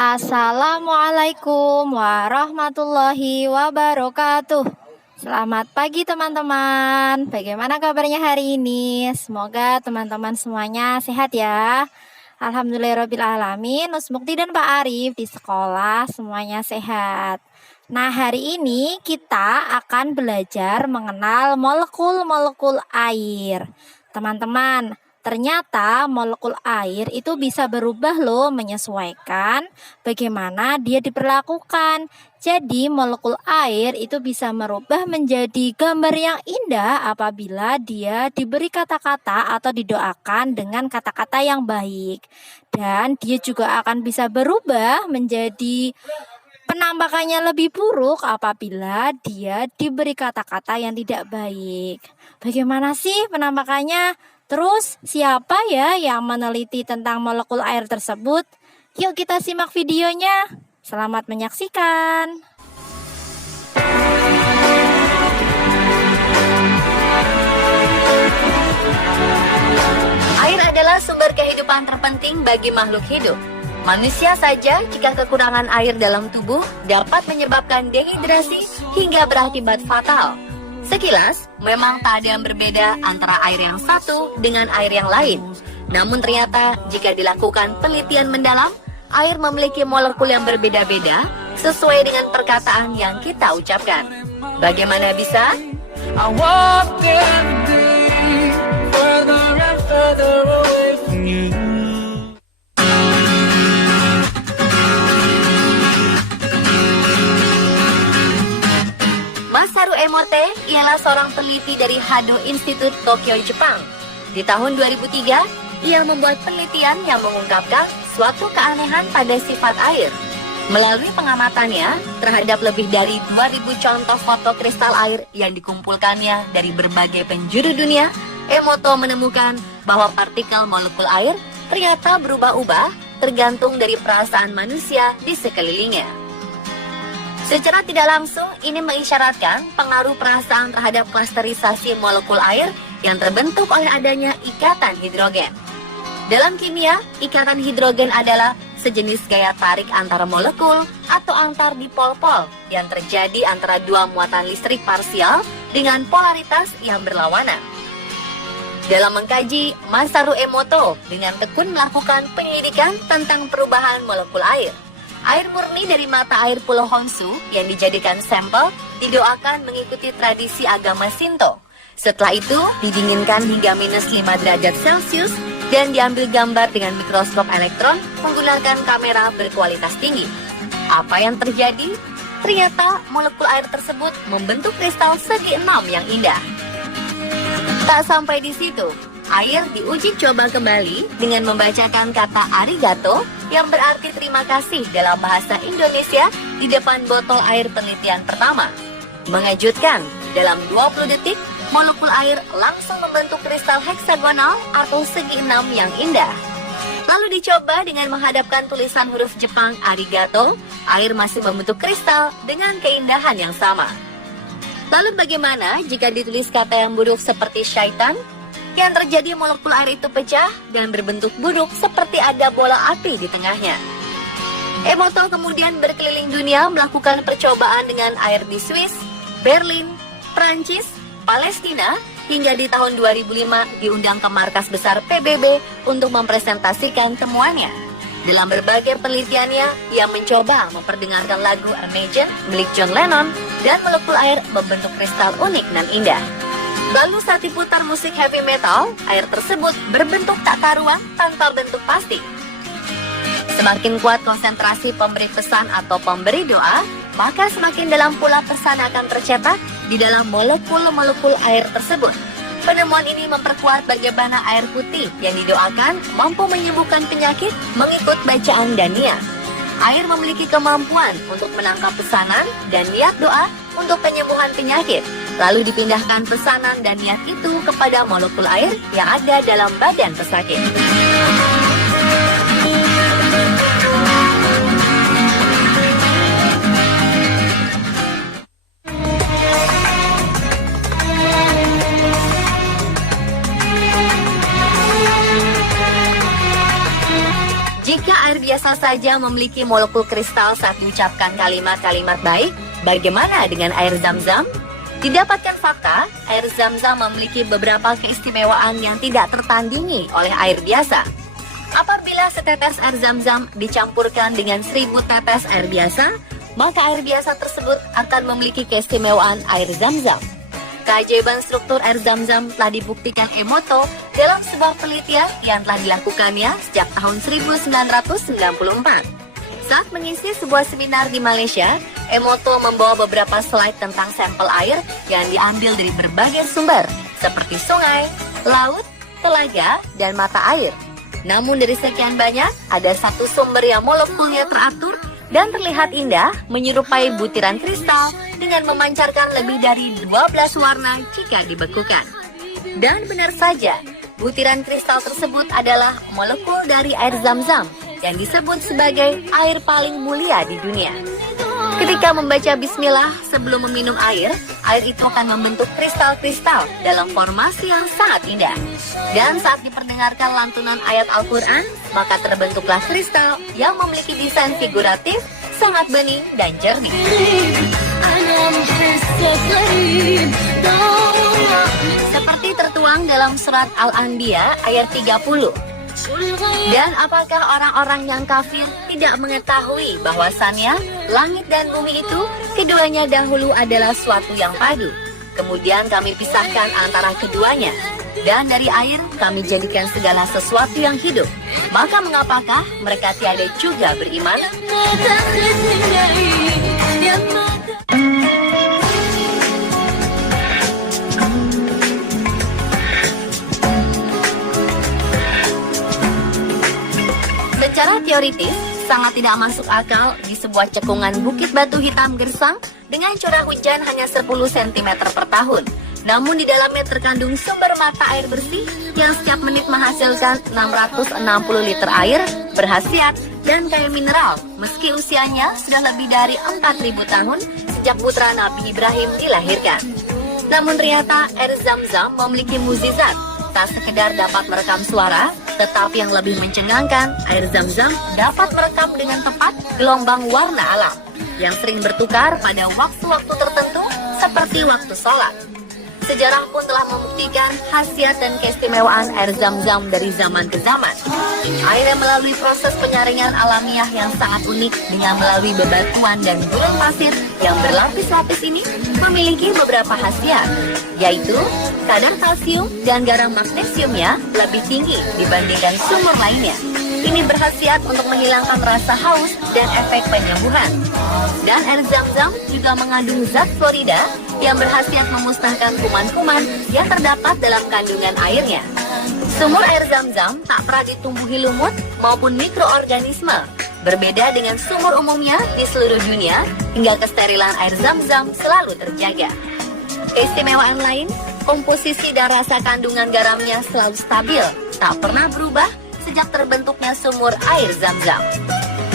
Assalamualaikum warahmatullahi wabarakatuh. Selamat pagi teman-teman. Bagaimana kabarnya hari ini? Semoga teman-teman semuanya sehat ya. Alhamdulillahirrabbilalamin. Nusmukti dan Pak Arif di sekolah semuanya sehat. Nah, hari ini kita akan belajar mengenal molekul-molekul air. Teman-teman, ternyata molekul air itu bisa berubah loh menyesuaikan bagaimana dia diperlakukan. Jadi molekul air itu bisa merubah menjadi gambar yang indah apabila dia diberi kata-kata atau didoakan dengan kata-kata yang baik. Dan dia juga akan bisa berubah menjadi penampakannya lebih buruk apabila dia diberi kata-kata yang tidak baik. Bagaimana sih penampakannya? Terus siapa ya yang meneliti tentang molekul air tersebut? Yuk kita simak videonya. Selamat menyaksikan. Air adalah sumber kehidupan terpenting bagi makhluk hidup. Manusia saja jika kekurangan air dalam tubuh dapat menyebabkan dehidrasi hingga berakibat fatal. Sekilas, memang tak ada yang berbeda antara air yang satu dengan air yang lain. Namun ternyata jika dilakukan penelitian mendalam, air memiliki molekul yang berbeda-beda sesuai dengan perkataan yang kita ucapkan. Bagaimana bisa? I walk every day further and further away from you. Masaru Emoto ialah seorang peneliti dari Hado Institute Tokyo, Jepang. Di tahun 2003, ia membuat penelitian yang mengungkapkan suatu keanehan pada sifat air. Melalui pengamatannya terhadap lebih dari 2000 contoh foto kristal air yang dikumpulkannya dari berbagai penjuru dunia, Emoto menemukan bahwa partikel molekul air ternyata berubah-ubah tergantung dari perasaan manusia di sekelilingnya. Secara tidak langsung, ini mengisyaratkan pengaruh perasaan terhadap klasterisasi molekul air yang terbentuk oleh adanya ikatan hidrogen. Dalam kimia, ikatan hidrogen adalah sejenis gaya tarik antara molekul atau antar dipol-pol yang terjadi antara dua muatan listrik parsial dengan polaritas yang berlawanan. Dalam mengkaji, Masaru Emoto dengan tekun melakukan penyelidikan tentang perubahan molekul air. Air murni dari mata air Pulau Honshu yang dijadikan sampel didoakan mengikuti tradisi agama Shinto. Setelah itu, didinginkan hingga minus 5 derajat Celcius dan diambil gambar dengan mikroskop elektron menggunakan kamera berkualitas tinggi. Apa yang terjadi? Ternyata molekul air tersebut membentuk kristal segi enam yang indah. Tak sampai di situ, air diuji coba kembali dengan membacakan kata arigato yang berarti terima kasih dalam bahasa Indonesia di depan botol air penelitian pertama. Mengejutkan, dalam 20 detik, molekul air langsung membentuk kristal heksagonal atau segi enam yang indah. Lalu dicoba dengan menghadapkan tulisan huruf Jepang arigato, air masih membentuk kristal dengan keindahan yang sama. Lalu bagaimana jika ditulis kata yang buruk seperti syaitan? Yang terjadi molekul air itu pecah dan berbentuk buruk seperti ada bola api di tengahnya. Emoto kemudian berkeliling dunia melakukan percobaan dengan air di Swiss, Berlin, Prancis, Palestina, hingga di tahun 2005 diundang ke markas besar PBB untuk mempresentasikan temuannya. Dalam berbagai penelitiannya, ia mencoba memperdengarkan lagu Imagine milik John Lennon dan molekul air membentuk kristal unik dan indah. Lalu saat diputar musik heavy metal, air tersebut berbentuk tak karuan tanpa bentuk pasti. Semakin kuat konsentrasi pemberi pesan atau pemberi doa, maka semakin dalam pula pesan akan tercetak di dalam molekul-molekul air tersebut. Penemuan ini memperkuat bagaimana air putih yang didoakan mampu menyembuhkan penyakit mengikut bacaan dan niat. Air memiliki kemampuan untuk menangkap pesanan dan niat doa untuk penyembuhan penyakit. Lalu dipindahkan pesanan dan niat itu kepada molekul air yang ada dalam badan pesakit. biasa saja memiliki molekul kristal saat mengucapkan kalimat-kalimat baik, bagaimana dengan air zam-zam? Didapatkan fakta, air zam-zam memiliki beberapa keistimewaan yang tidak tertandingi oleh air biasa. Apabila setetes air zam-zam dicampurkan dengan 1000 tetes air biasa, maka air biasa tersebut akan memiliki keistimewaan air zam-zam. Keajaiban struktur air zam-zam telah dibuktikan Emoto dalam sebuah penelitian yang telah dilakukannya sejak tahun 1994. Saat mengisi sebuah seminar di Malaysia, Emoto membawa beberapa slide tentang sampel air yang diambil dari berbagai sumber, seperti sungai, laut, telaga, dan mata air. Namun dari sekian banyak, ada satu sumber yang molekulnya teratur dan terlihat indah menyerupai butiran kristal dengan memancarkan lebih dari 12 warna jika dibekukan. Dan benar saja, butiran kristal tersebut adalah molekul dari air zam-zam yang disebut sebagai air paling mulia di dunia. Ketika membaca bismillah sebelum meminum air itu akan membentuk kristal-kristal dalam formasi yang sangat indah. Dan saat diperdengarkan lantunan ayat Al-Quran, maka terbentuklah kristal yang memiliki desain figuratif, sangat bening dan jernih. Seperti tertuang dalam surat Al-Anbiya ayat 30. Dan apakah orang-orang yang kafir tidak mengetahui bahwasannya langit dan bumi itu keduanya dahulu adalah suatu yang padu. Kemudian kami pisahkan antara keduanya. Dan dari air kami jadikan segala sesuatu yang hidup. Maka mengapakah mereka tiada juga beriman? Secara teoritis, sangat tidak masuk akal di sebuah cekungan bukit batu hitam gersang dengan curah hujan hanya 10 cm per tahun. Namun di dalamnya terkandung sumber mata air bersih yang setiap menit menghasilkan 660 liter air berkhasiat dan kaya mineral meski usianya sudah lebih dari 4000 tahun sejak putra Nabi Ibrahim dilahirkan. Namun ternyata air zam-zam memiliki mukjizat. Tak sekedar dapat merekam suara, tetapi yang lebih mencengangkan, air zam-zam dapat merekam dengan tepat gelombang warna alam yang sering bertukar pada waktu-waktu tertentu seperti waktu sholat. Sejarah pun telah membuktikan khasiat dan keistimewaan air zam-zam dari zaman ke zaman. Air yang melalui proses penyaringan alamiah yang sangat unik dengan melalui bebatuan dan gurun pasir yang berlapis-lapis ini memiliki beberapa khasiat, yaitu kadar kalsium dan garam magnesiumnya lebih tinggi dibandingkan sumber lainnya. Ini berkhasiat untuk menghilangkan rasa haus dan efek penyembuhan. Dan air zam-zam juga mengandung zat fluorida yang berkhasiat memusnahkan kuman-kuman yang terdapat dalam kandungan airnya. Sumur air zam-zam tak pernah ditumbuhi lumut maupun mikroorganisme. Berbeda dengan sumur umumnya di seluruh dunia, hingga kesterilan air zam-zam selalu terjaga. Keistimewaan lain, komposisi dan rasa kandungan garamnya selalu stabil, tak pernah berubah sejak terbentuknya sumur air zam-zam.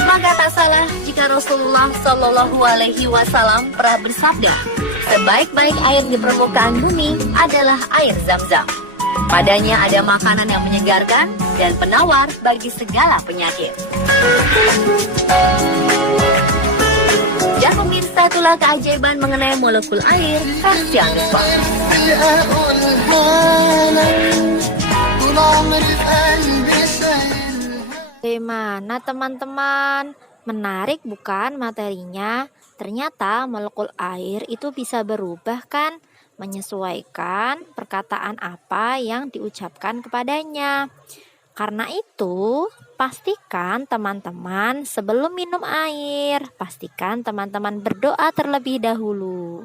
Maka tak salah jika Rasulullah Shallallahu Alaihi Wasallam pernah bersabda, sebaik-baik air di permukaan bumi adalah air zam-zam. Padanya ada makanan yang menyegarkan dan penawar bagi segala penyakit. Dan pemirsa, itulah keajaiban mengenai molekul air versi Anuswa. Bagaimana teman-teman? Menarik bukan materinya? Ternyata molekul air itu bisa berubah kan? Menyesuaikan perkataan apa yang diucapkan kepadanya. Karena itu, pastikan teman-teman sebelum minum air, pastikan teman-teman berdoa terlebih dahulu.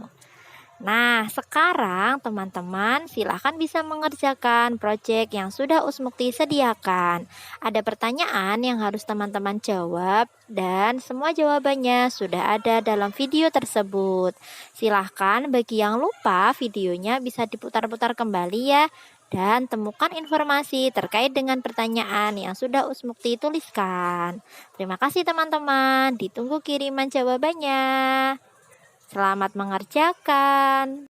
Nah, sekarang teman-teman silahkan bisa mengerjakan proyek yang sudah Usmukti sediakan. Ada pertanyaan yang harus teman-teman jawab dan semua jawabannya sudah ada dalam video tersebut. Silahkan bagi yang lupa videonya bisa diputar-putar kembali ya. Dan temukan informasi terkait dengan pertanyaan yang sudah Usmukti tuliskan. Terima kasih teman-teman, ditunggu kiriman jawabannya. Selamat mengerjakan.